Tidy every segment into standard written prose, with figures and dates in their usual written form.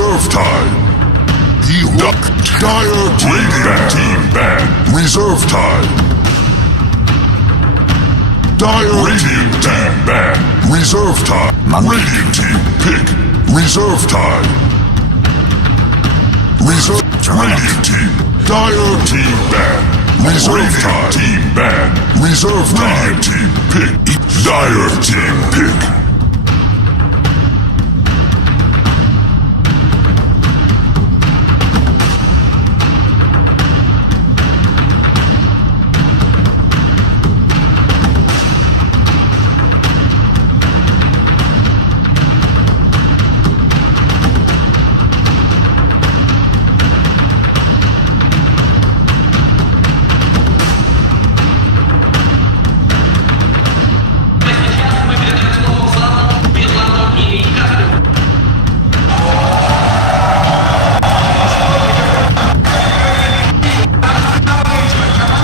Reserve time. Duck. Dire team ban. Reserve time. Dire Radiant team ban. Reserve time. Radiant team pick. Reserve time. Reserve. Radiant team. Dire team ban. Reserve time. Team ban. Reserve time. Radiant team pick. Dire team pick.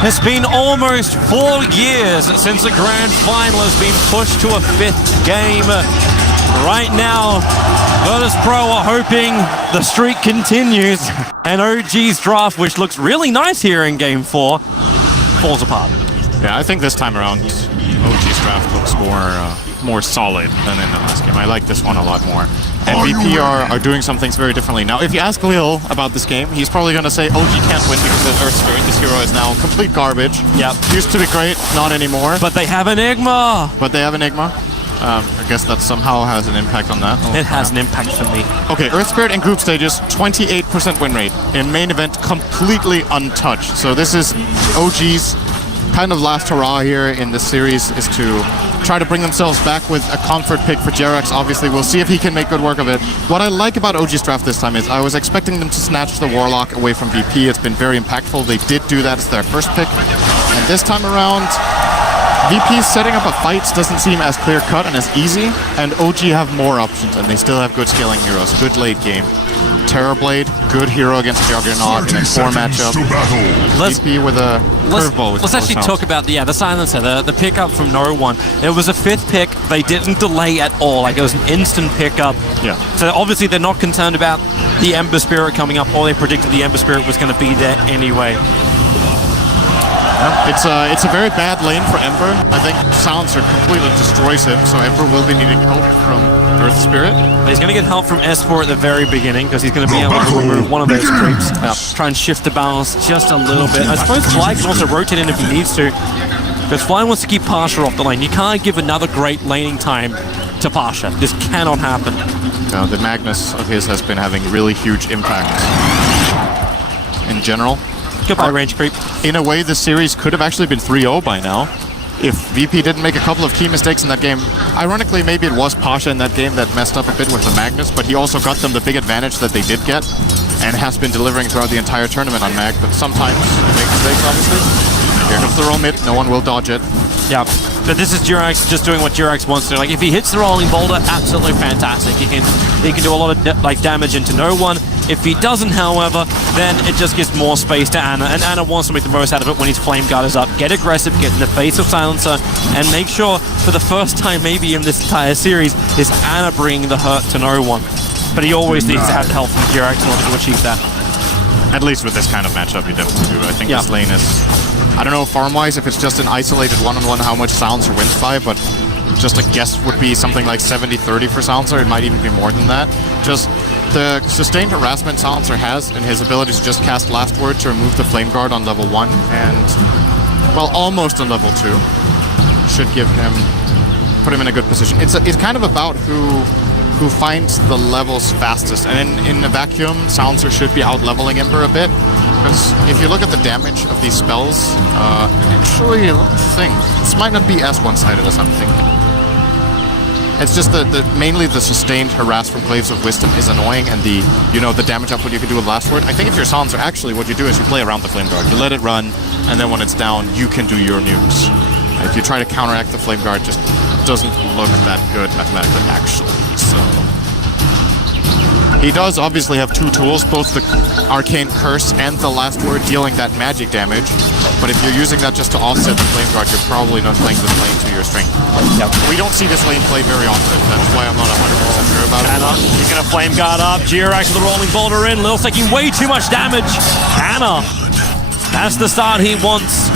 It's been almost 4 years since the grand final has been pushed to a 5th game. Right now, Virtus.pro are hoping the streak continues, and OG's draft, which looks really nice here in Game 4, falls apart. Yeah, I think this time around, OG's draft looks more solid than in the last game. I like this one a lot more. And VP are doing some things very differently. Now, if you ask Lil about this game, he's probably going to say OG can't win because of Earth Spirit. This hero is now complete garbage. Yep. Used to be great, not anymore. But they have Enigma! I guess that somehow has an impact on that. It has an impact for me. Okay, Earth Spirit in group stages, 28% win rate. In main event, completely untouched. So this is OG's kind of last hurrah here in this series, is to try to bring themselves back with a comfort pick for Jerax. Obviously, we'll see if he can make good work of it. What I like about OG's draft this time is I was expecting them to snatch the Warlock away from VP. It's been very impactful. They did do that as their first pick. And this time around, VP setting up a fight doesn't seem as clear-cut and as easy, and OG have more options, and they still have good scaling heroes. Good late game. Terrorblade, good hero against Juggernaut in a 4 matchup. VP with a curveball. Let's actually talk about the silencer, the pickup from no one. It was a 5th pick. They didn't delay at all. Like, it was an instant pickup. Yeah. So obviously they're not concerned about the Ember Spirit coming up, or they predicted the Ember Spirit was going to be there anyway. It's a very bad lane for Ember. I think Silencer completely destroys him, so Ember will be needing help from Earth Spirit. But he's going to get help from S4 at the very beginning, because he's going to be able to remove one of those creeps. Try and shift the balance just a little bit. I suppose Fly can also rotate in if he needs to, because Fly wants to keep Pasha off the lane. You can't give another great laning time to Pasha. This cannot happen. No, the Magnus of his has been having really huge impact in general. Goodbye, range creep. In a way, the series could have actually been 3-0 by now if VP didn't make a couple of key mistakes in that game. Ironically, maybe it was Pasha in that game that messed up a bit with the Magnus, but he also got them the big advantage that they did get and has been delivering throughout the entire tournament on Mag, but sometimes make mistakes, obviously. Here comes the roll mid, no one will dodge it. Yeah, but this is Jerax just doing what Jerax wants to do. Like, if he hits the rolling boulder, absolutely fantastic. He can do a lot of damage into no one. If he doesn't, however, then it just gives more space to Ana, and Ana wants to make the most out of it when his Flame Guard is up. Get aggressive, get in the face of Silencer, and make sure, for the first time maybe in this entire series, is Ana bringing the hurt to no one. But he always needs to have the help from Jerax in order to achieve that. At least with this kind of matchup, you definitely do. I think this lane is... I don't know, farm-wise, if it's just an isolated one-on-one how much Silencer wins by, but just a guess would be something like 70-30 for Silencer. It might even be more than that. Just the sustained harassment Silencer has and his ability to just cast Last Word to remove the Flame Guard on level 1 and, well, almost on level 2 should give him, put him in a good position. It's kind of about who finds the levels fastest, and in a vacuum, Silencer should be out-leveling Ember a bit. Because if you look at the damage of these spells, actually, let me think. This might not be as one-sided as I'm thinking. It's just mainly the sustained harass from Claves of Wisdom is annoying, and the damage output you can do with Last Word. I think if you're Silencer, actually what you do is you play around the Flame Guard. You let it run, and then when it's down, you can do your nukes. If you try to counteract the Flame Guard, just doesn't look that good mathematically, actually. So He does obviously have two tools, both the Arcane Curse and the Last Word dealing that magic damage. But if you're using that just to offset the Flame Guard, you're probably not playing this lane to your strength. Yep. We don't see this lane played very often. That's why I'm not 100% sure about it. Anna, he's gonna Flame Guard up. Jirax with the rolling boulder in. Lil's taking way too much damage. Anna, that's the start he wants.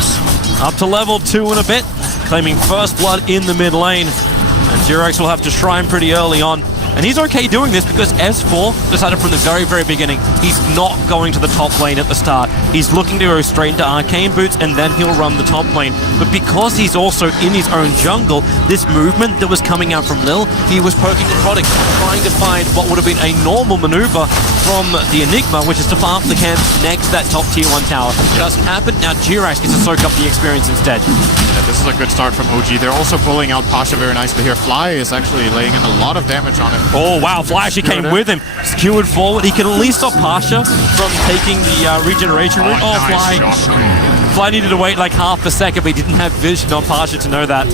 Up to level 2 in a bit, claiming first blood in the mid lane. And Jirax will have to shrine pretty early on. And he's okay doing this because S4 decided from the very, very beginning he's not going to the top lane at the start. He's looking to go straight into Arcane Boots and then he'll run the top lane. But because he's also in his own jungle, this movement that was coming out from Lil, he was poking and prodding, trying to find what would have been a normal maneuver from the Enigma, which is to farm the camp next to that top tier 1 tower. It doesn't happen, now Jirax gets to soak up the experience instead. Yeah, this is a good start from OG. They're also pulling out Pasha very nicely here. Fly is actually laying in a lot of damage on him. Oh wow, Fly actually came with him. Skewered forward. He can at least stop Pasha from taking the regeneration route. Oh, nice Fly. Fly needed to wait like half a second, but he didn't have vision on Pasha to know that.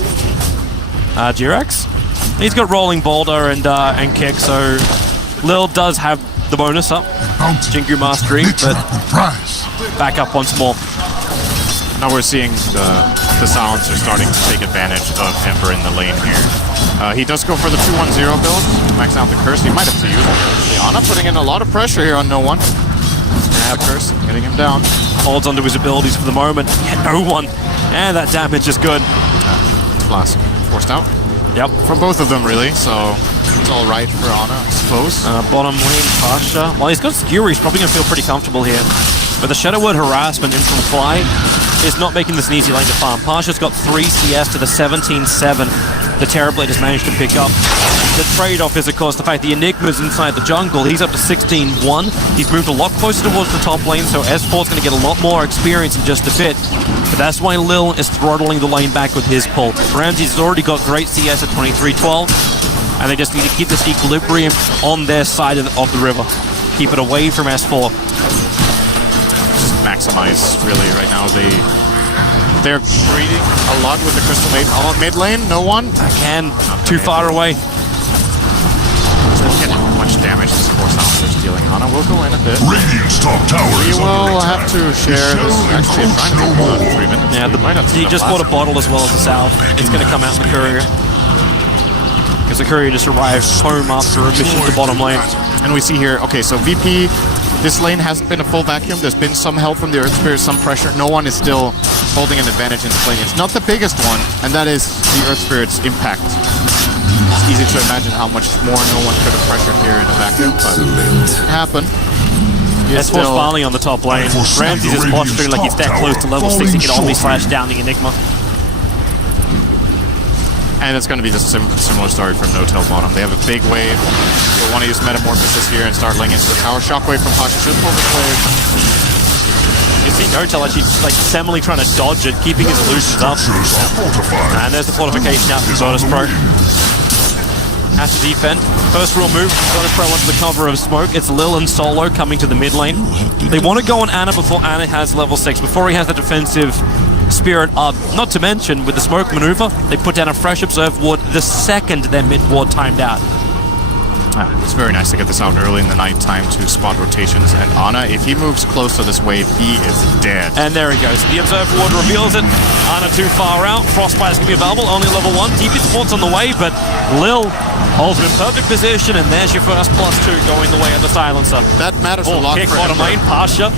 Jirax? He's got rolling boulder and kick, so Lil does have the bonus up. Jingu Mastery, but back up once more. Now we're seeing the Silencer starting to take advantage of Ember in the lane here. He does go for the 2-1-0 build, max out the Curse. He might have to use it. Liana putting in a lot of pressure here on No One. Stab Curse, getting him down. Holds onto his abilities for the moment. Yeah, No One. And that damage is good. Flask forced out. Yep. From both of them, really, so it's all right for Ana, I suppose. Bottom lane, Pasha. Well, he's got Skewer, he's probably going to feel pretty comfortable here. But the Shadow Word harassment in from Fly is not making this an easy lane to farm. Pasha's got 3 CS to the 17-7 the Terrorblade has managed to pick up. The trade-off is, of course, the fact the Enigma's inside the jungle. He's up to 16-1. He's moved a lot closer towards the top lane, so S4's going to get a lot more experience in just a bit. But that's why Lil is throttling the lane back with his pull. Ramsey's already got great CS at 23-12, and they just need to keep this equilibrium on their side of the river. Keep it away from S4. Just maximize, really, right now. They're breeding a lot with the Crystal Maiden. Mid lane, No One. Again, too far away. Look at how much damage this Core Silencer's dealing. Ana will go in a bit. Radiant's top tower We is will under have attack. to share this. Actually, I'm trying to take more than 3 minutes. Yeah, he just bought a bottle as well as the South. It's going to come out in the courier. Because the courier just arrived home after a mission to bottom lane. And we see here, okay, so VP, this lane hasn't been a full vacuum. There's been some help from the Earth Spirit, some pressure. No One is still holding an advantage in this lane. It's not the biggest one, and that is the Earth Spirit's impact. It's easy to imagine how much more No One could have pressured here in a vacuum, but it happened. S4's farming on the top lane. Ramsey's just posturing like he's that close to level 6. He can only slash down the Enigma. And it's going to be just a similar story from No-Tail bottom. They have a big wave. They want to use Metamorphosis here and start laying into the tower. Shockwave from Pasha should pull this wave. You see No-Tail actually like seminally trying to dodge it, keeping his illusions up. And there's the fortification out from Zonas Pro. Has to defend. First real move, Zonas Pro onto the cover of smoke. It's Lil and Solo coming to the mid lane. They want to go on Ana before Ana has level 6, before he has the defensive Spirit up. Not to mention, with the smoke maneuver, they put down a fresh Observe Ward the second their mid ward timed out. It's very nice to get this out early in the night time to spot rotations. And Ana, if he moves close to this wave, he is dead. And there he goes. The Observe Ward reveals it. Ana too far out. Frostbite is going to be available, only level 1. TP support's on the way, but Lil holds him in perfect position, and there's your first +2 going the way of the Silencer. That matters a lot kick for bottom lane, Pasha.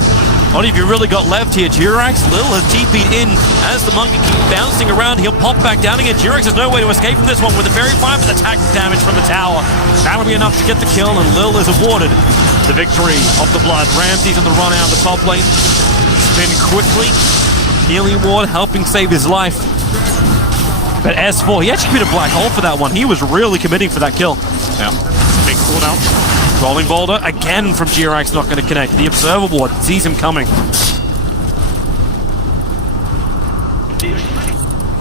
What have you really got left here? Jirax, Lil has TP'd in as the monkey keeps bouncing around. He'll pop back down again. Jirax has no way to escape from this one with a very fine attack damage from the tower. That'll be enough to get the kill, and Lil is awarded the victory of the blood. Ramsey's on the run out of the top lane. Spin quickly. Healing ward helping save his life. But S4, he actually hit a black hole for that one. He was really committing for that kill. Yeah, big cooldown. Rolling boulder again from Jirax, not going to connect. The Observer Ward sees him coming.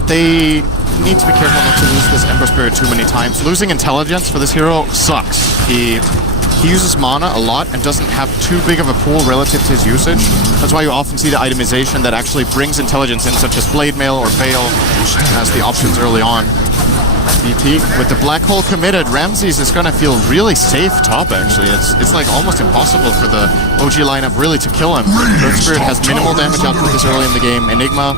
They need to be careful not to lose this Ember Spirit too many times. Losing intelligence for this hero sucks. He uses mana a lot and doesn't have too big of a pool relative to his usage. That's why you often see the itemization that actually brings intelligence in, such as Blade Mail or Veil as the options early on. BP with the black hole committed. Ramses is gonna feel really safe top actually. It's like almost impossible for the OG lineup really to kill him. Earth Spirit has minimal damage output this early in the game. Enigma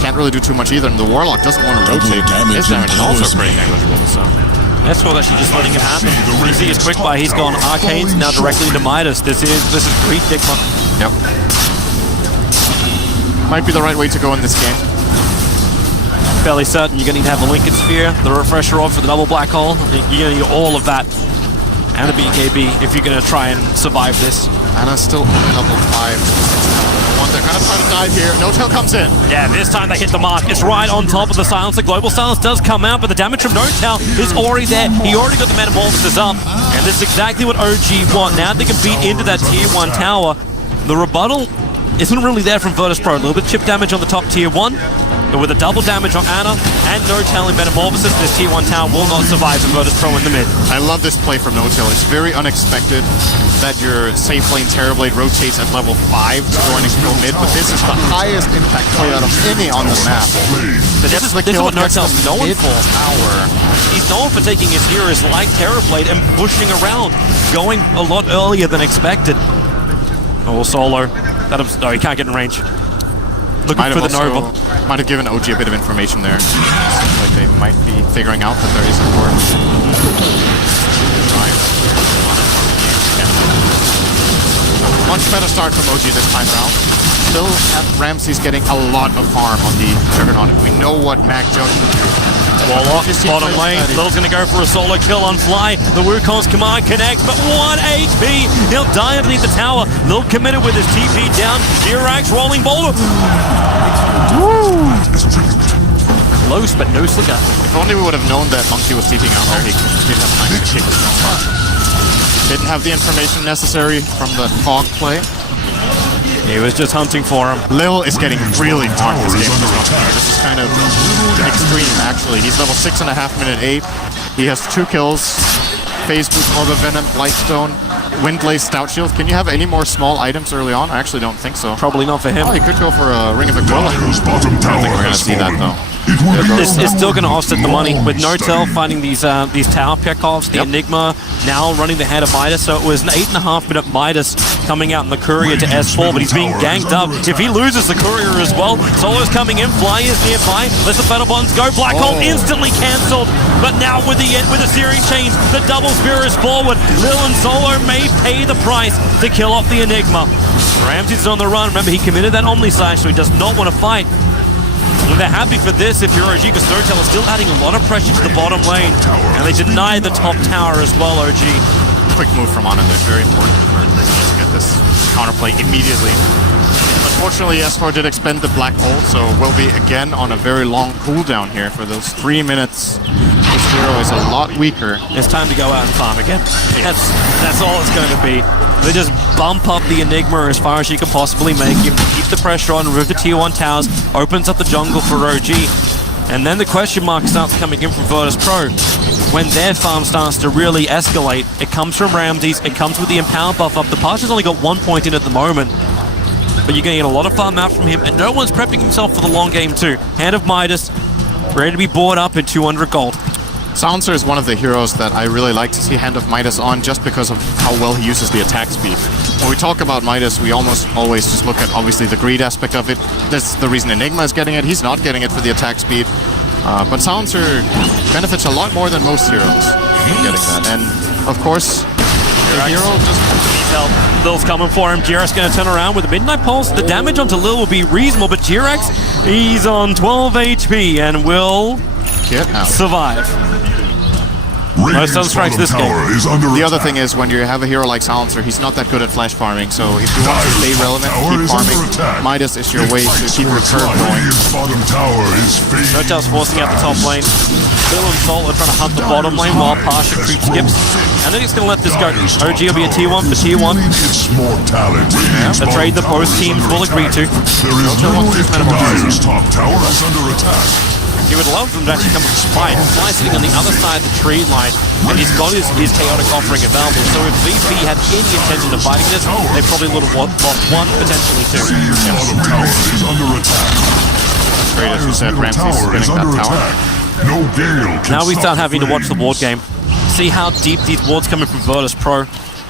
can't really do too much either, and the Warlock doesn't want to rotate. His damage is also pretty negligible, so. Escort actually just letting it happen. You see his quick buy, he's gone Arcanes now directly into Midas. This is great Digma. Yep. Might be the right way to go in this game. Fairly certain you're going to need to have a Lincoln Sphere, the refresher rod for the double black hole. You're going to need all of that. And a BKB if you're going to try and survive this. Anna's still level 5. They're going to try to dive here. No-Tail comes in. Yeah, this time they hit the mark. It's right on top of the silence. The global silence does come out, but the damage from No-Tail is already there. He already got the Metamorphosis up. And this is exactly what OG want. Now they can beat into that tier 1 tower. The rebuttal isn't really there from Virtus Pro. A little bit chip damage on the top tier 1. But with a double damage on Anna and No-Tail in Metamorphosis, this tier 1 tower will not survive the Virtus Pro in the mid. I love this play from No-Tail. It's very unexpected that your safe lane Terrorblade rotates at level 5 to go and explode mid, but this is the highest impact play out of any on the map. This is what No-Tail's known for. He's known for taking his heroes like Terrorblade and pushing around, going a lot earlier than expected. Oh, solo. No, he can't get in range. Looking for the Nova. Might have given OG a bit of information there. Seems like they might be figuring out that there is support. Much better start from OG this time around. Still have Ramses getting a lot of harm on the Juggernaut. We know what Mac Jug can do. Warlock, bottom lane. Lil's gonna go for a solo kill on Fly. The Wukong's command connects, but 1 HP. He'll die underneath the tower. Lil committed with his TP down. Jirax rolling boulder. Close, but no slicker. If only we would have known that Monkey was TPing out there, he did have time to kick his own. Didn't have the information necessary from the fog play. He was just hunting for him. Lil is getting really dark this game. This is kind of extreme, actually. He's level 6.5, minute 8. He has 2 kills. Phase Boost, Orb of Venom, Lightstone, Windlace, Stout Shield. Can you have any more small items early on? I actually don't think so. Probably not for him. Oh, he could go for a Ring of Aquila. I don't think we're going to see that, though. It's still going to offset the money with No-Tail finding these tower pickoffs, the Enigma now running the head of Midas, so it was an 8.5 minute Midas coming out in the courier to S4, but he's being ganked up. If he loses the courier as well, Solo's coming in, Fly is nearby, let the Battle Bonds go, Black Hole instantly cancelled, but now with the Searing Chains, the double spear is forward. Lil and Solo may pay the price to kill off the Enigma. Ramses is on the run, remember he committed that Omnislash, so he does not want to fight. Well, they're happy for this if you're OG, because No-Tail is still adding a lot of pressure to the bottom lane. And they deny the top tower as well, OG. Quick move from Anna there, very important for Grizzlies to get this counterplay immediately. Unfortunately, S4 did expend the black hole, so we'll be again on a very long cooldown here for those 3 minutes. This hero is a lot weaker. It's time to go out and farm again. That's all it's going to be. They just bump up the Enigma as far as you can possibly make him, keep the pressure on, remove the tier 1 towers, opens up the jungle for OG. And then the question mark starts coming in from Virtus Pro. When their farm starts to really escalate, it comes from Ramses, it comes with the Empower buff up. The Pasha's only got 1 point in at the moment, but you're going to get a lot of farm out from him, and no one's prepping himself for the long game too. Hand of Midas, ready to be bought up in 200 gold. Silencer is one of the heroes that I really like to see Hand of Midas on just because of how well he uses the attack speed. When we talk about Midas, we almost always just look at obviously the greed aspect of it. That's the reason Enigma is getting it. He's not getting it for the attack speed. But Silencer benefits a lot more than most heroes getting that. And of course, the hero just needs help. Lil's coming for him. Jirax going to turn around with a Midnight Pulse. The damage onto Lil will be reasonable, but Jirax, he's on 12 HP and will survive. No stun strikes this game. The other thing is when you have a hero like Silencer, he's not that good at flash farming, so if you want to stay relevant, keep farming, Midas is your way to keep your curve going. No-Tail's forcing out the top lane. Lil and Salt are trying to hunt the bottom lane while Pasha creep skips. I think he's going to let this go. OG will be a tier 1 for tier 1. A trade that both teams will agree to. No-Tail wants to use Metamorphosis. Top tower is under attack. He would love them to actually come and fight. Fly sitting on the other side of the tree line, and he's got his chaotic offering available. So if VP had any intention of fighting this, they probably would have lost 1, potentially 2. Bottom tower is under attack. Great, as you said, Ramses is getting that tower. No gale can Now we stop start having to watch the ward game. See how deep these wards coming from Virtus Pro.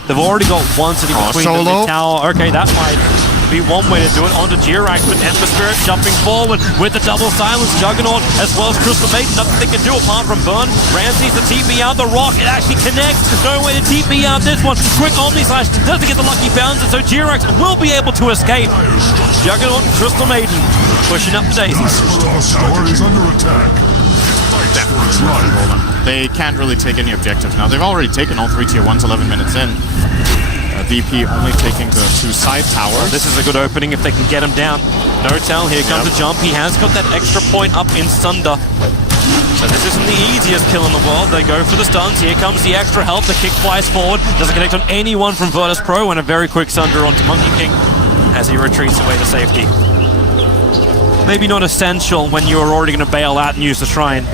They've already got one sitting between the solo. mid-tower. Okay, that might be one way to do it. Onto Jirax, but Ember Spirit jumping forward with the double silence. Juggernaut as well as Crystal Maiden. Nothing they can do apart from burn. Ramsey's the TP out. The Rock, it actually connects. No way to TP out this one. Quick Omni Slash doesn't get the lucky bounce, and so Jirax will be able to escape. Juggernaut and Crystal Maiden pushing up the daisies. Tower is under attack. They can't really take any objectives now. They've already taken all 3 tier 1s 11 minutes in. VP only taking the 2 side towers. This is a good opening if they can get him down. No tell, here comes the jump. He has got that extra point up in Sunder. So this isn't the easiest kill in the world. They go for the stuns. Here comes the extra help. The kick flies forward. Doesn't connect on anyone from Virtus Pro, and a very quick Sunder onto Monkey King as he retreats away to safety. Maybe not essential when you're already going to bail out and use the Shrine.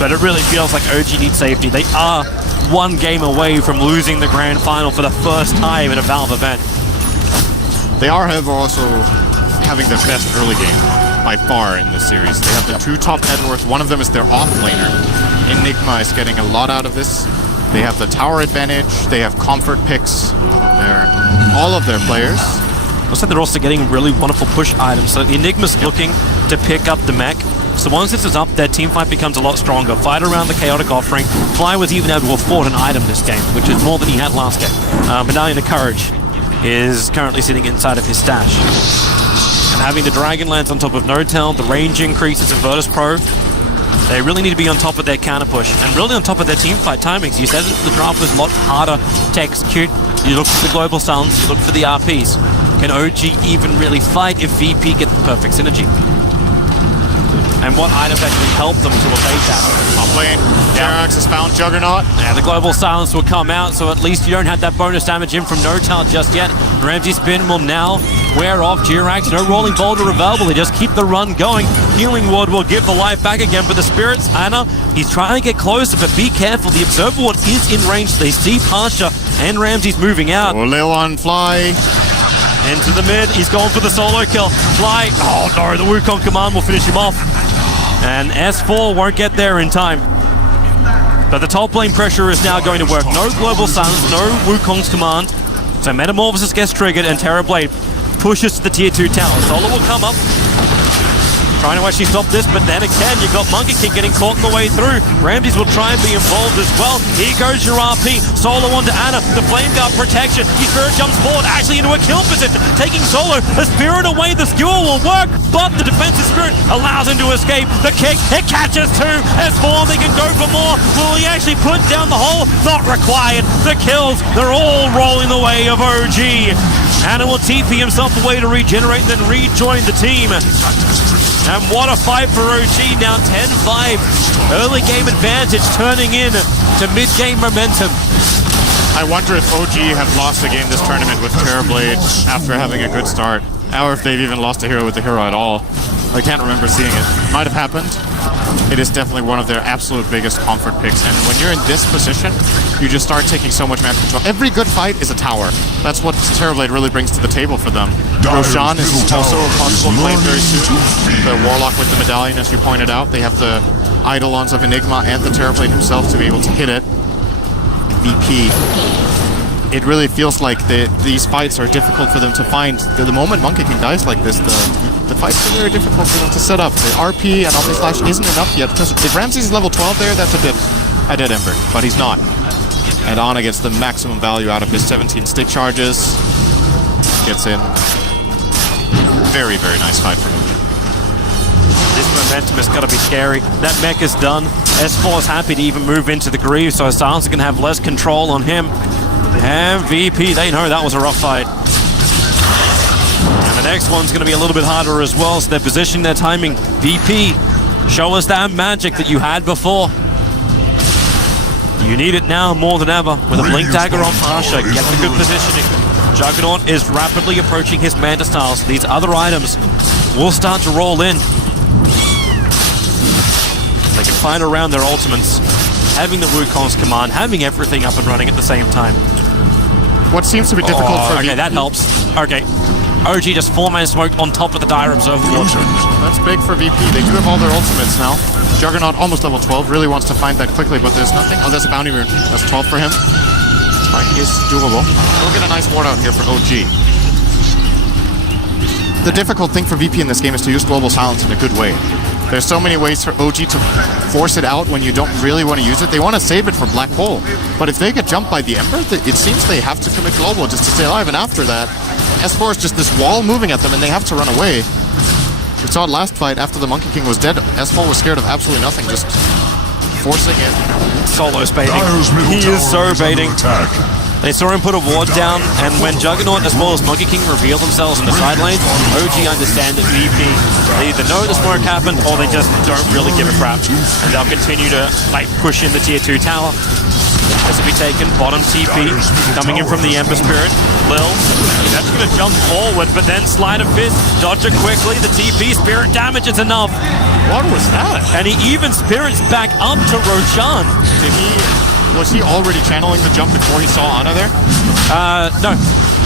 But it really feels like OG needs safety. They are one game away from losing the grand final for the first time in a Valve event. They are, however, also having their best early game by far in this series. They have the 2 top networks. One of them is their off-laner. Enigma is getting a lot out of this. They have the tower advantage. They have comfort picks. All of their players. Looks like they're also getting really wonderful push items. So the Enigma's looking to pick up the mech. So once this is up, their team fight becomes a lot stronger. Fight around the chaotic offering. Fly was even able to afford an item this game, which is more than he had last game. Medallion of Courage is currently sitting inside of his stash. And having the Dragonlance on top of No-Tell, the range increases in Virtus Pro, they really need to be on top of their counter push and really on top of their team fight timings. You said that the draft was a lot harder to execute. You look for the global sounds, you look for the RPs. Can OG even really fight if VP get the perfect synergy? And what items actually help them to evade that? Top lane, Jirax has found Juggernaut. Yeah, the global silence will come out, so at least you don't have that bonus damage in from No-Tell just yet. Ramsey's spin will now wear off Jirax. No rolling boulder available. They just keep the run going. Healing Ward will give the life back again, but the Spirits, Anna, he's trying to get closer, but be careful. The Observer Ward is in range. They see Pasha, and Ramsey's moving out. Oh, Lil on Fly. Into the mid. He's going for the solo kill. Fly. Oh no, the Wukong command will finish him off. And S4 won't get there in time. But the top lane pressure is now going to work. No global silence, no Wukong's command. So Metamorphosis gets triggered and Terrorblade pushes to the tier 2 tower. Solo will come up. Trying to actually stop this, but then again, you've got Monkey King getting caught on the way through. Ramses will try and be involved as well. Here goes your RP. Solo onto Anna. The Flame Guard protection. His Spirit jumps forward, actually into a kill position. Taking Solo. The Spirit away. The skewer will work, but the defensive Spirit allows him to escape. The kick, it catches 2. S4, they can go for more. Will he actually put down the hole? Not required. The kills, they're all rolling the way of OG. Anna will TP himself away to regenerate and then rejoin the team. And what a fight for OG, now 10-5. Early game advantage turning in to mid-game momentum. I wonder if OG have lost a game this tournament with Terrorblade after having a good start. Or if they've even lost a hero with the hero at all. I can't remember seeing it. Might have happened. It is definitely one of their absolute biggest comfort picks. And when you're in this position, you just start taking so much map control. Every good fight is a tower. That's what Terrorblade really brings to the table for them. Roshan is also a possible play very soon. The Warlock with the medallion, as you pointed out. They have the Eidolons of Enigma and the Terrorblade himself to be able to hit it. VP. It really feels like these fights are difficult for them to find. The moment Monkey King dies like this, the fights are very difficult for them to set up. The RP and Omni Slash isn't enough yet, because if Ramses is level 12 there, that's a dead Ember, but he's not. And Ana gets the maximum value out of his 17 stick charges. Gets in. Very, very nice fight for him. This momentum is going to be scary. That mech is done. S4 is happy to even move into the Grieve, so Silence can have less control on him. And VP, they know that was a rough fight. And the next one's going to be a little bit harder as well, so they're positioning their timing. VP, show us that magic that you had before. You need it now more than ever. With a Blink Dagger on Pasha, get the good positioning. Juggernaut is rapidly approaching his Manta Styles. These other items will start to roll in. They can find around their ultimates. Having the Wukong's command, having everything up and running at the same time. What seems to be difficult for okay, that helps. Okay. OG just 4-man smoked on top of the Dire Observer Ward. That's big for VP. They do have all their ultimates now. Juggernaut almost level 12, really wants to find that quickly, but there's nothing. Oh, there's a bounty rune. That's 12 for him. Fight is doable. We'll get a nice ward out here for OG. The difficult thing for VP in this game is to use Global Silence in a good way. There's so many ways for OG to force it out when you don't really want to use it. They want to save it for Black Hole. But if they get jumped by the Ember, it seems they have to commit Global just to stay alive. And after that, S4 is just this wall moving at them and they have to run away. We saw it last fight after the Monkey King was dead. S4 was scared of absolutely nothing, just forcing it. Solo's baiting. He is so baiting. They saw him put a ward down, and when Juggernaut as well as Monkey King reveal themselves in the side lane, OG understand that VP, they either know the smoke happened or they just don't really give a crap. And they'll continue to like push in the tier 2 tower. This will be taken, bottom TP, coming in from the Ember Spirit. Lil, that's going to jump forward, but then Slide of Fist, dodge it quickly, the TP Spirit damage is enough. What was that? And he even spirits back up to Roshan. Was he already channeling the jump before he saw Ana there? No.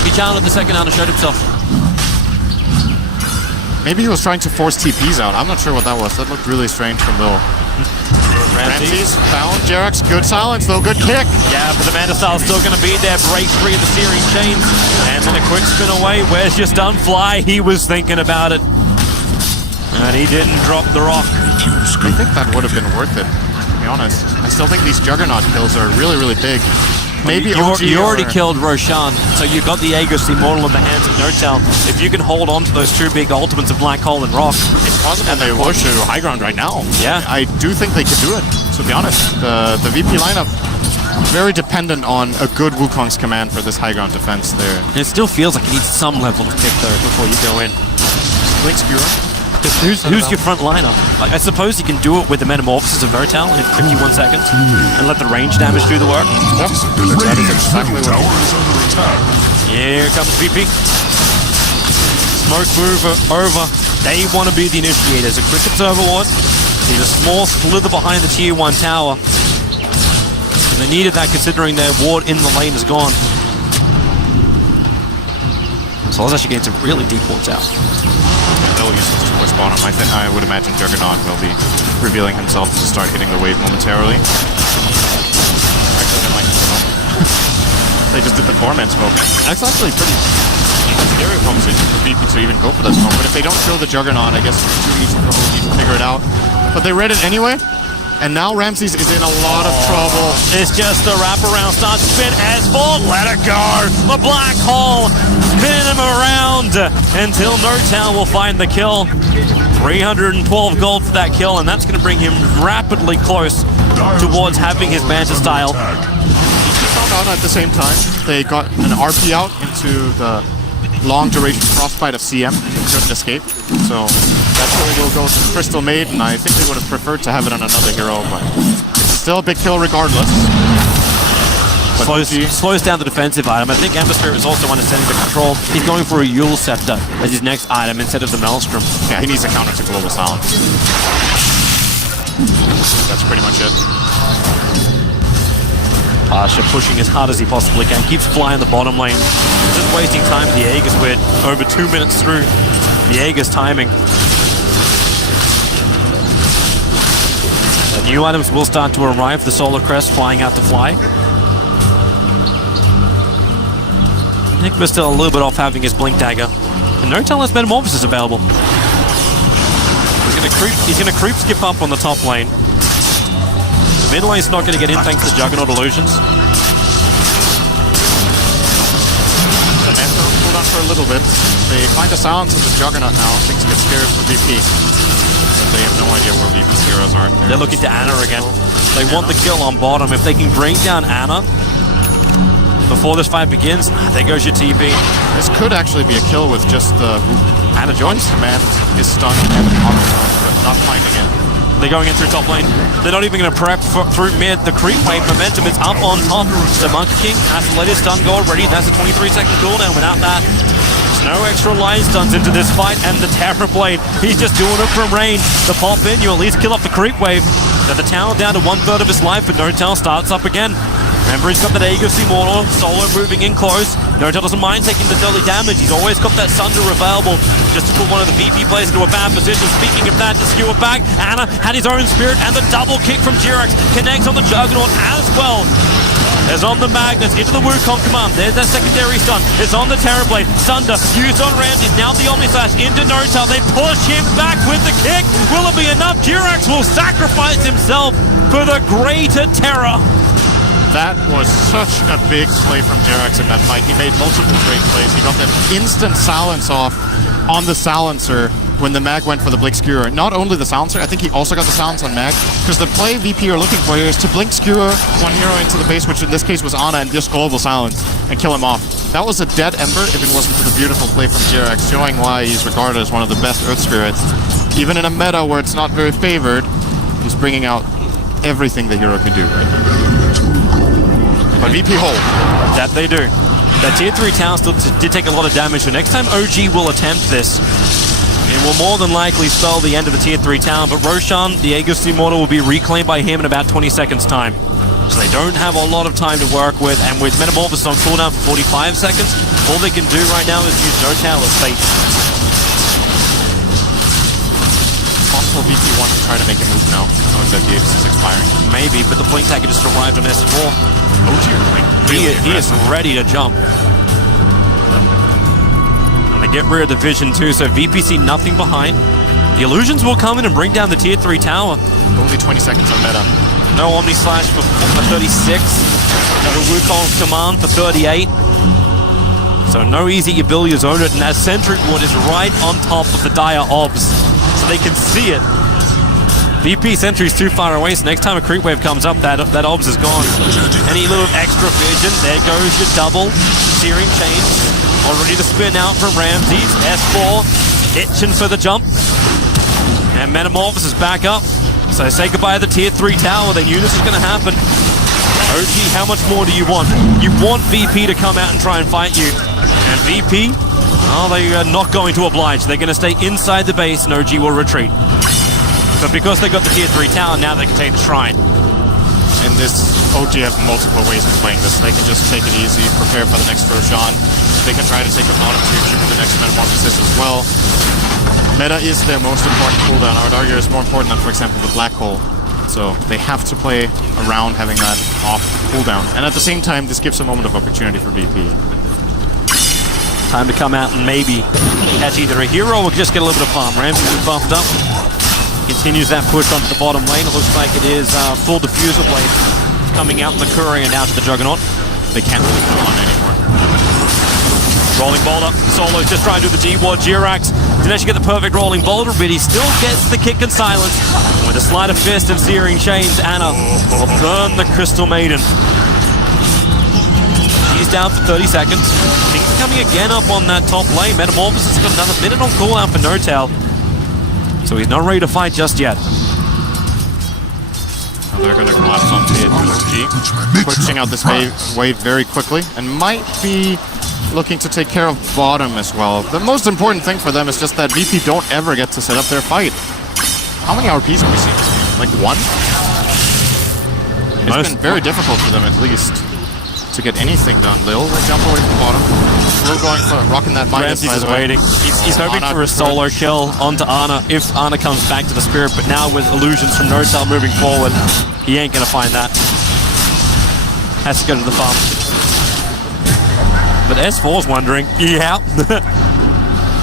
He channeled it the second Ana showed himself. Maybe he was trying to force TPs out. I'm not sure what that was. That looked really strange from Lil. Ramses found Jerax. Good silence though. Good kick. Yeah, but the Manta Style's still going to be there. Break free of the searing chains. And then a quick spin away. Where's your stun fly? He was thinking about it. And he didn't drop the rock. I think that would have been worth it. To be honest, I still think these Juggernaut kills are really, really big. Maybe you already killed Roshan, so you got the Aegis Immortal in the hands of Notel. If you can hold on to those two big ultimates of Black Hole and Rock, it's possible they push to high ground right now. Yeah, I do think they could do it. To be honest, the VP lineup very dependent on a good Wukong's command for this high ground defense there. It still feels like you need some level of kick though before you go in. Blink Skewer. Who's your front liner? Like, I suppose you can do it with the Metamorphosis of Votal in 51 seconds and let the range damage do the work. Yep. That is exactly what Here comes VP. Smoke move over. They want to be the initiators. A quick observer ward. He's a small slither behind the tier 1 tower. And they needed that considering their ward in the lane is gone. So I was actually getting some really deep wards out. They'll use this towards bottom. I would imagine Juggernaut will be revealing himself to start hitting the wave momentarily. Actually, they just did the 4-man smoke. That's actually pretty scary proposition for VP to even go for that smoke. But if they don't kill the Juggernaut, I guess it's too easy for OG to figure it out. But they read it anyway. And now Ramses is in a lot of trouble. It's just the wraparound start spin as full. Let it go. The Black Hole spinning him around until Notel will find the kill. 312 gold for that kill, and that's going to bring him rapidly close towards having his Manta Style. Found out at the same time. They got an RP out into the long duration frostbite of CM. Couldn't escape. So that's where we'll go to Crystal Maid, and I think they would have preferred to have it on another hero, but it's still a big kill regardless. Slows down the defensive item. I think Ember Spirit is also understanding the control. He's going for a Yule Scepter as his next item instead of the Maelstrom. Yeah, he needs a counter to Global Silence. That's pretty much it. Pasha pushing as hard as he possibly can. Keeps flying the bottom lane. Just wasting time with the Aegis. We're over 2 minutes through the Aegis timing. The new items will start to arrive. The Solar Crest flying out to fly. Nickma's still a little bit off having his Blink Dagger. And Notel has Metamorphosis available. He's gonna creep skip up on the top lane. The mid lane's not gonna get in thanks to Juggernaut illusions. The Manta hold on for a little bit. They find the silence of the Juggernaut now. Things get scared for VP. But they have no idea where VP's heroes are. They're looking to Ana again. They want the kill on bottom. If they can bring down Ana before this fight begins, there goes your TP. This could actually be a kill with just the Ana joins command is stunned and but not finding it. They're going in through top lane. They're not even going to prep through mid. The creep wave momentum is up on top. The Monkey King has to let his stun go already. That's a 23-second cooldown. Without that, there's no extra line stuns into this fight. And the Terror Blade, he's just doing it from range. The pop in, you at least kill off the creep wave. Now the tower down to 1/3 of his life, but Notel starts up again. Remember, he's got that Aegis Immortal, Solo moving in close. Notel doesn't mind taking the early damage. He's always got that Sunder available just to put one of the VP players into a bad position. Speaking of that, to skew it back, Ana had his own spirit, and the double kick from Jirax connects on the Juggernaut as well. There's on the Magnus, into the Wukong command. There's that secondary stun. It's on the Terrorblade. Sunder used on Ramses. Now the Omnislash into Notel. They push him back with the kick. Will it be enough? Jirax will sacrifice himself for the greater terror. That was such a big play from Jirax in that fight. He made multiple great plays. He got that instant silence off on the silencer when the Mag went for the Blink Skewer. Not only the silencer, I think he also got the silence on Mag, because the play VP are looking for here is to Blink Skewer one hero into the base, which in this case was Ana, and just global silence and kill him off. That was a dead ember if it wasn't for the beautiful play from Jirax, showing why he's regarded as one of the best Earth Spirits. Even in a meta where it's not very favored, he's bringing out everything the hero can do. But VP hold. That they do. That tier 3 tower still did take a lot of damage, so next time OG will attempt this, it will more than likely spell the end of the tier 3 tower, but Roshan, the Aegis Immortal, will be reclaimed by him in about 20 seconds time. So they don't have a lot of time to work with, and with Metamorphosis on cooldown for 45 seconds, all they can do right now is use Notel as fate. Possible VP wants to try to make a move now, knowing that the Aegis is expiring. Maybe, but the Blink Tag just arrived on S4. He is ready to jump. And they get rid of the vision too, so VP see nothing behind. The illusions will come in and bring down the tier 3 tower. Only 20 seconds on meta. No Omni Slash for 36. No Wukong command for 38. So no easy ability to zone it, and that Sentry Ward is right on top of the Dire Obs, so they can see it. VP Sentry's too far away, so next time a creep wave comes up, that Obs is gone. Any little extra vision, there goes your double. Searing Chain, already to spin out from Ramses. S4, itching for the jump. And Metamorphosis is back up. So say goodbye to the tier 3 tower, they knew this was going to happen. OG, how much more do you want? You want VP to come out and try and fight you. And VP, oh, they are not going to oblige. They're going to stay inside the base and OG will retreat. But because they got the tier 3 tower, now they can take the shrine. And this OG has multiple ways of playing this. They can just take it easy, prepare for the next Roshan. They can try to take a bottom tier for the next Metamorphosis as well. Meta is their most important cooldown. I would argue it's more important than, for example, the Black Hole. So they have to play around having that off cooldown. And at the same time, this gives a moment of opportunity for VP. Time to come out and maybe catch either a hero or just get a little bit of farm. Ramses is buffed up. Continues that push onto the bottom lane. It looks like it is full diffuser blade coming out the Courier and out to the Juggernaut. They can't really go on anymore. Rolling boulder. Solo's just trying to do the G-Ward. Jirax didn't actually get the perfect rolling boulder, but he still gets the kick and silence. With a sleight of fist and searing chains, Ana will burn the Crystal Maiden. He's down for 30 seconds. Things coming again up on that top lane. Metamorphosis has got another minute on cooldown for Notel. So he's not ready to fight just yet. Now they're going to collapse on mid. OG pushing out this wave very quickly, and might be looking to take care of bottom as well. The most important thing for them is just that VP don't ever get to set up their fight. How many RPs have we seen this game? Like one? It's been very difficult for them at least to get anything done. They'll jump away from bottom. We're going for rocking that minus. Ramses is waiting. He's hoping for a solo kill onto Ana if Ana comes back to the Spirit, but now with illusions from Notel moving forward, he ain't gonna find that. Has to go to the farm. But S4's wondering, yeah.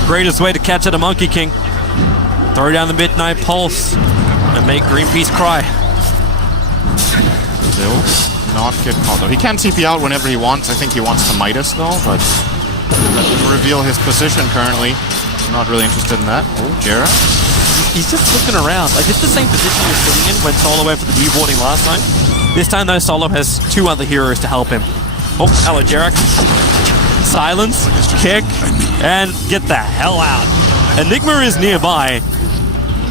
Greatest way to catch out a Monkey King. Throw down the Midnight Pulse and make Greenpeace cry. Still not get caught though. He can TP out whenever he wants. I think he wants to Midas though, but that would reveal his position currently. I'm not really interested in that. Oh, Jera. He's just looking around. Like, it's the same position he was sitting in when Solo went for the deboarding last time. This time though, Solo has two other heroes to help him. Oh, hello, Jerax. Silence, kick, and get the hell out. Enigma is nearby,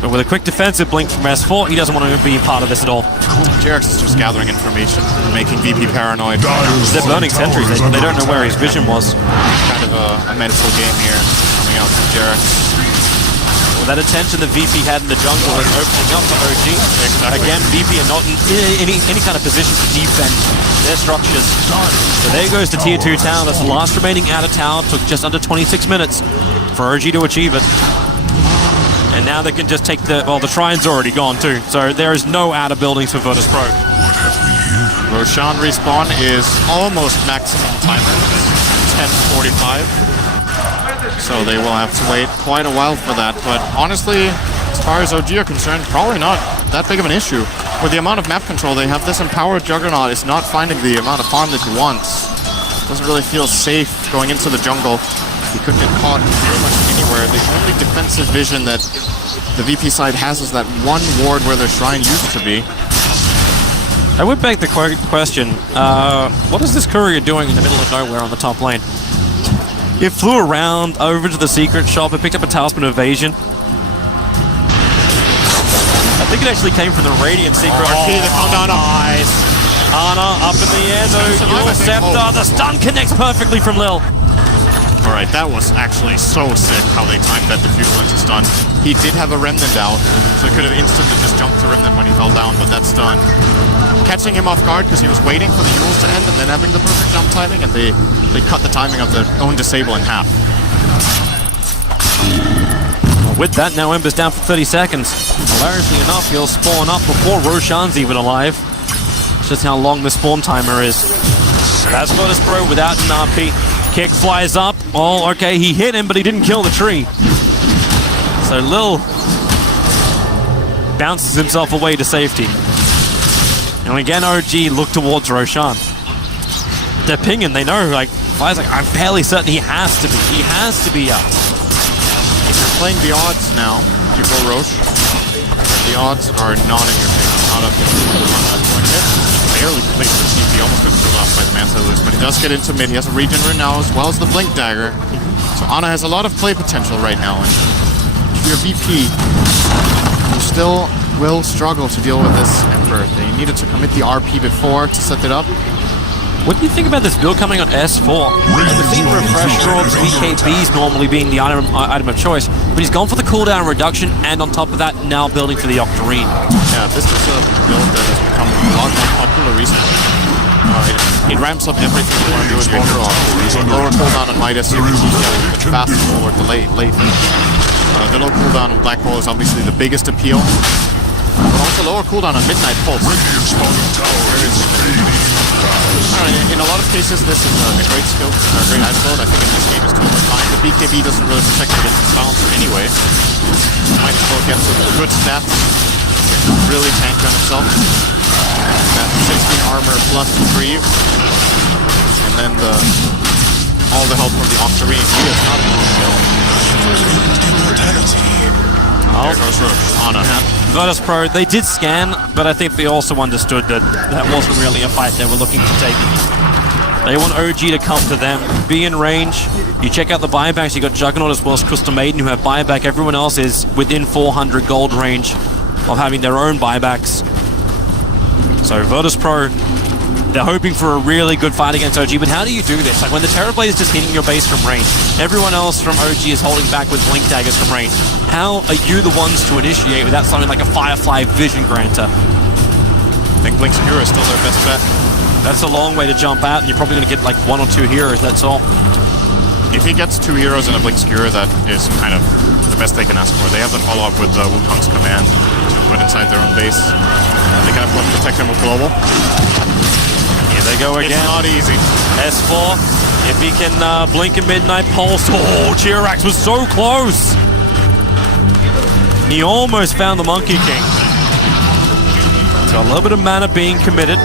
but with a quick defensive blink from S4, he doesn't want to be part of this at all. Jerax is just gathering information, making VP paranoid. They're burning sentries. They don't know where his vision was. Kind of a mental game here coming out from Jerax. That attention that VP had in the jungle is opening up for OG. Exactly. Again, VP are not in any kind of position to defend their structures. So there goes the tier 2 tower. That's the last remaining outer tower. Took just under 26 minutes for OG to achieve it. And now they can just take the... Well, the Shrine's already gone too. So there is no outer buildings for Virtus Pro. Roshan respawn is almost maximum timer. 10:45. So they will have to wait quite a while for that. But honestly, as far as OG are concerned, probably not that big of an issue. With the amount of map control they have, this empowered Juggernaut is not finding the amount of farm that he wants. Doesn't really feel safe going into the jungle. He could get caught pretty much anywhere. The only defensive vision that the VP side has is that one ward where their shrine used to be. I would beg the question, what is this courier doing in the middle of nowhere on the top lane? It flew around over to the secret shop and picked up a Talisman Evasion. I think it actually came from the Radiant secret. Nice. Ana up in the air though, your scepter. The stun connects perfectly from Lil. Alright, that was actually so sick how they timed that defusal into stun. He did have a Remnant out, so he could have instantly just jumped to Remnant when he fell down, but that's done. Catching him off guard because he was waiting for the Euls to end and then having the perfect jump timing, and they cut the timing of their own disable in half. With that, now Ember's down for 30 seconds. Hilariously enough, he'll spawn up before Roshan's even alive. It's just how long the spawn timer is. That's Virtus Pro without an RP. Kick flies up. Oh, okay, he hit him, but he didn't kill the tree. So Lil bounces himself away to safety. And again, OG look towards Roshan. They're pinging, they know, like, Fire's like, I'm fairly certain he has to be. He has to be up. If you're playing the odds now, you go Roche. The odds are not in your favor. Not up to barely completed the TP, almost got killed off by the Manta Lewis, but he does get into mid. He has a regen rune now as well as the Blink Dagger. So Ana has a lot of play potential right now. And if you're VP, you still will struggle to deal with this Emperor. They needed to commit the RP before to set it up. What do you think about this build coming on S4? The theme refresh orbs, BKBs normally being the item of choice, but he's gone for the cooldown reduction, and on top of that, now building for the Octarine. Yeah, this is a build that has become a lot more popular recently. It ramps up everything you want to do with Vulture off. Lower cooldown on Midas, you can get faster forward the late. The low cooldown on Black Hole is obviously the biggest appeal, but also lower cooldown on Midnight Pulse. In a lot of cases, this is a great skill, a great ice build. I think in this game is totally fine. The BKB doesn't really protect against the silencer anyway. Might as well get some good stats. Really tank on himself. That 16 armor plus 3. And then all the help from the Octarine. He is not a good skill. There goes Roche. Ana. Virtus Pro, they did scan, but I think they also understood that that wasn't really a fight they were looking to take. They want OG to come to them, be in range. You check out the buybacks, you got Juggernaut as well as Crystal Maiden who have buyback. Everyone else is within 400 gold range of having their own buybacks. So Virtus Pro, they're hoping for a really good fight against OG, but how do you do this? Like when the Terrorblade is just hitting your base from range, everyone else from OG is holding back with Blink Daggers from range. How are you the ones to initiate without something like a Firefly Vision Granter? I think Blink's hero is still their best bet. That's a long way to jump out, and you're probably going to get like 1 or 2 heroes, that's all. If he gets 2 heroes and a Blink Skewer, that is kind of the best they can ask for. They have the follow-up with Wukong's command to put inside their own base. They can of course protect them with Global. Here they go again. It's not easy. S4, if he can blink a Midnight Pulse. Oh, Jirax was so close! He almost found the Monkey King. So a little bit of mana being committed.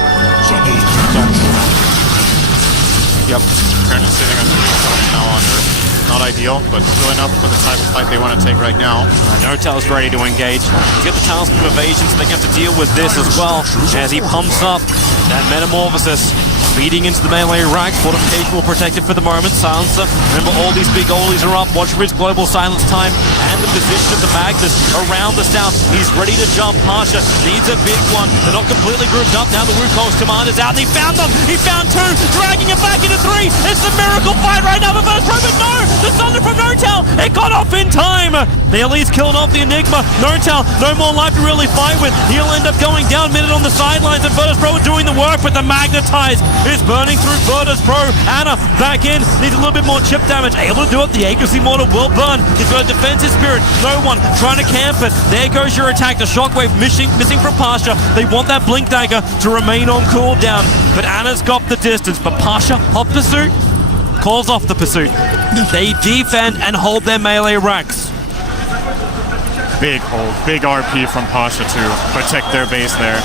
Yep. Currently sitting on 3 stones now on Earth. Not ideal, but good enough for the type of fight they want to take right now. Notel's ready to engage. He's got the Talisman of Evasion, so they have to deal with this as well as he pumps up that Metamorphosis. Feeding into the melee rack. Fortification will protect it for the moment. Silencer. Remember, all these big ollies are up. Watch for his global silence time. And the position of the Magnus around the south. He's ready to jump. Pasha needs a big one. They're not completely grouped up. Now the Wukong's command is out. And he found them. He found 2. Dragging it back into 3. It's a miracle fight right now for Virtus Pro. But no! The Thunder from Notel. It got off in time. They at least killed off the Enigma. Notel, no more life to really fight with. He'll end up going down, minute on the sidelines, and Virtus Pro doing the work, but the Magnetize is burning through Virtus Pro. Ana back in, needs a little bit more chip damage. Able to do it, the Agency Mortar will burn. He's got a defensive spirit, no one trying to camp it. There goes your attack, the Shockwave missing from Pasha. They want that Blink Dagger to remain on cooldown, but Ana's got the distance. But Pasha, hot pursuit, calls off the pursuit. They defend and hold their melee racks. Big hold, big RP from Pasha to protect their base there.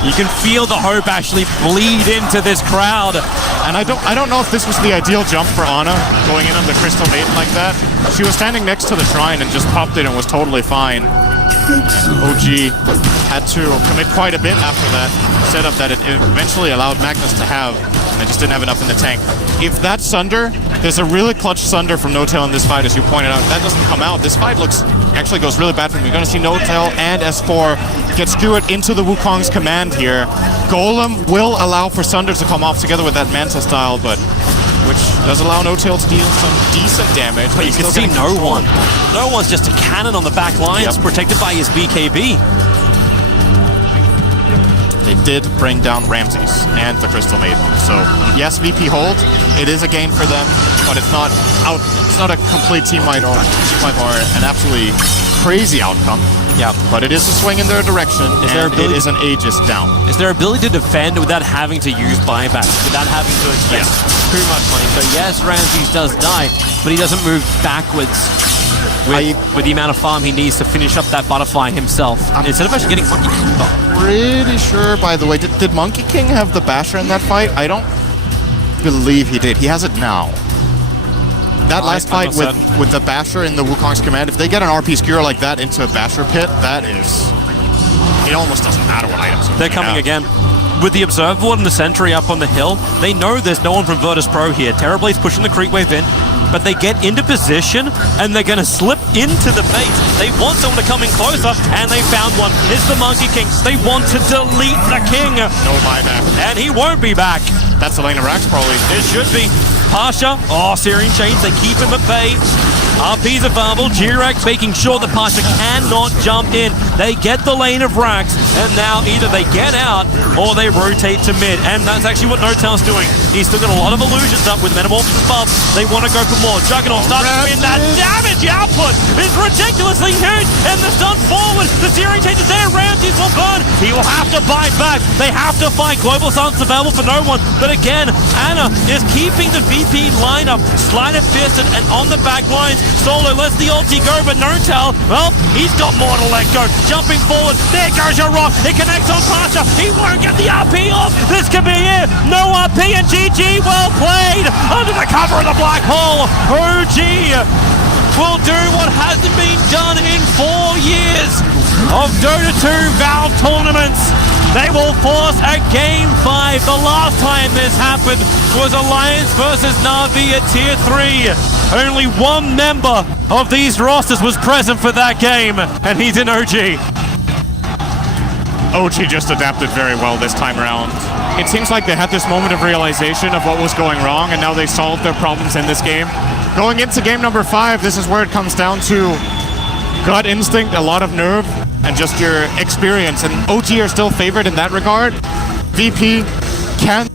You can feel the hope actually bleed into this crowd. And I don't know if this was the ideal jump for Ana, going in on the Crystal Maiden like that. She was standing next to the shrine and just popped it and was totally fine. OG had to commit quite a bit after that setup that it eventually allowed Magnus to have, and they just didn't have enough in the tank. If that Sunder, there's a really clutch Sunder from Notel in this fight, as you pointed out. If that doesn't come out, this fight actually goes really bad for them. You're going to see Notel and S4 get skewered into the Wukong's command here. Golem will allow for Sunder to come off together with that Manta style, but which does allow Notel to deal some decent damage. But you can see no one. No one's just a cannon on the back lines, protected by his BKB. They did bring down Ramses and the Crystal Maiden. So yes, VP hold. It is a gain for them, but it's not out. It's not a complete team-wide or an absolutely crazy outcome. Yeah, but it is a swing in their direction, and it is an Aegis down. Is their ability to defend without having to use buybacks, without having to expend too much money? So yes, Ramses does die, but he doesn't move backwards with the amount of farm he needs to finish up that butterfly himself. Instead of actually getting Monkey King back. Pretty sure, by the way, did Monkey King have the Basher in that fight? I don't believe he did. He has it now. That last fight with the Basher in the Wukong's command, if they get an RP skewer like that into a Basher pit, that is... It almost doesn't matter what items they're coming again. With the Observer Ward and the Sentry up on the hill, they know there's no one from Virtus Pro here. Terrorblade's pushing the creep wave in, but they get into position and they're going to slip into the bait. They want someone to come in closer, and they found one. It's the Monkey King. They want to delete the King. No buyback. And he won't be back. That's the lane of Rax, probably. It should be. Pasha, Searing Chains, they keep him at bay. RP's available, G-Rex making sure that Pasha cannot jump in. They get the lane of Rax, and now either they get out or they rotate to mid. And that's actually what Notel's doing. He's still got a lot of illusions up with Metamorphosis buff. They want to go for more. Juggernaut starts to win. That damage output is ridiculously huge, and the stun forward. The Searing Chains is there. Ramses will burn. He will have to bite back. They have to fight. Global Silence available for no one. But again, Ana is keeping the VP lineup slider fisted and on the back lines. Solo lets the ulti go, but Notel, well, he's got more to let go. Jumping forward, there goes your rock. It connects on Pasha. He won't get the RP off. This could be it. No RP, and GG, well played. Under the cover of the black hole, OG will do what hasn't been done in 4 years of Dota 2 Valve tournaments. They will force a Game 5. The last time this happened was Alliance versus Na'Vi at Tier 3. Only one member of these rosters was present for that game, and he's in OG. OG just adapted very well this time around. It seems like they had this moment of realization of what was going wrong, and now they solved their problems in this game. Going into game number 5, this is where it comes down to gut instinct, a lot of nerve, and just your experience. And OG are still favored in that regard. VP can